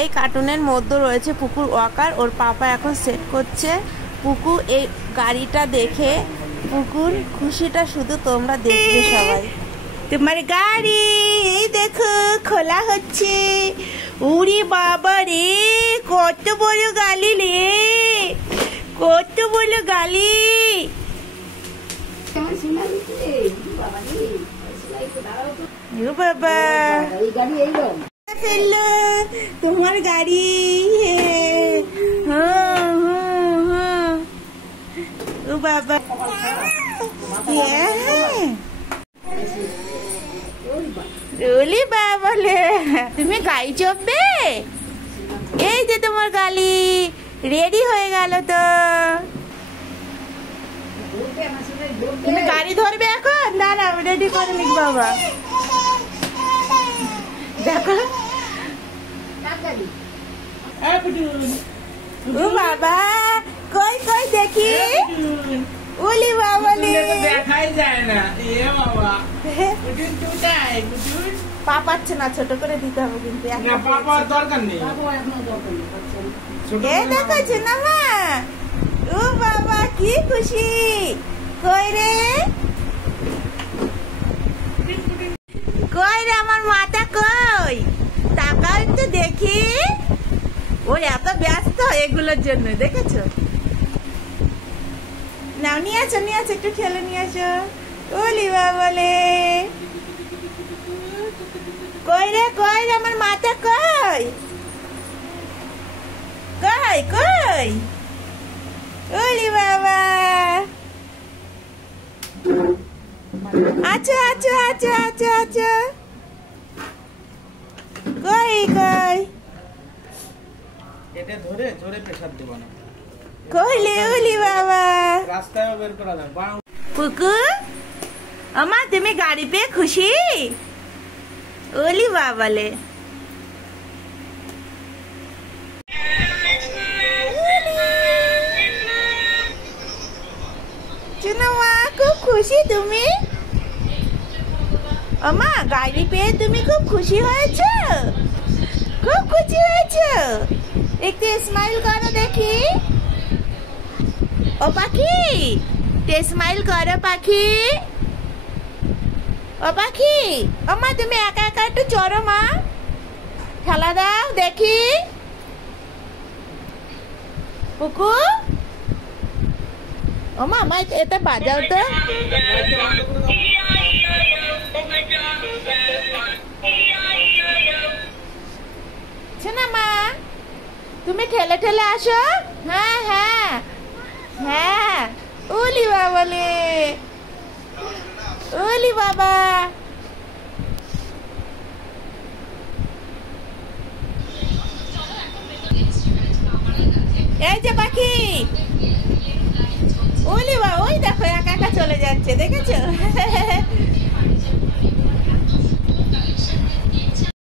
এই কার্টুনের মধ্যে রয়েছে পুকুর ওয়াকার। ওর পাপা এখন সেট করছে। পুকু এই গাড়িটা দেখে পুকুর খুশিটা শুধু তোমরা দেখবে সবাই। তোমার গাড়ি এই দেখো খোলা হচ্ছে। উড়ি বাবা রে, কত বড় গালি রে, কত বড় গালি। বাবা ফেললো তোমার গাড়ি। ও বাবা রোলি বাবা তুমি গাড়ি চড়বে? এই যে তোমার গাড়ি রেডি হয়ে গেল। তো তুমি গাড়ি ধরবে এখন? না না রেডি করে নিক বাবা। দেখো ও বাবা কই কই দেখি। ওলি বাবা দেখাই যায় না। পা পাচ্ছে না, ছোট করে দিতে হবে কিন্তু। দরকার নেই, দেখো না মা। ও বাবা কি খুশি। কই রে কই রে আমার মাটা কই? টাকা একটু দেখি। ওই এত ব্যস্ত এগুলোর জন্য, দেখেছো? নাও নিয়ে আসো নিয়ে আসো, একটু খেলে নিয়ে আসো। ওলি বাবলে কই রে কই রে আমার মাটা কই? কই কই? ওলি বাবা আচ্ছা আচ্ছা আচ্ছা আচ্ছা আচ্ছা কই কই? এটা ধরে জোরে প্রেসার দেব না। কইলে ওলি বাবা রাস্তায় বের করা যায়। পুকু আমা তুমি গাড়ি পেয়ে খুশি? ওলি বাবালে মা খুব খুশি তুমি? আমা গাড়ি পেয়ে তুমি খুব খুশি হয়েছ? খুব খুশি হয়েছ? একটু স্মাইল করো দেখি। ও পাখি স্মাইল করো পাখি। ও পাখি আমা তুমি একা একা একটু চড়ো মা, খেলা দাও দেখি। পুকু ও মা আমার এটা বাজাও তো। শোনা মা তুমি ঠেলে ঠেলে আসো। হ্যাঁ হ্যাঁ হ্যাঁ ওলি বাবালে ওলি বাবা। এই যে পাখি ওলি বাবা, ওই দেখো একা একা চলে যাচ্ছে, দেখেছো?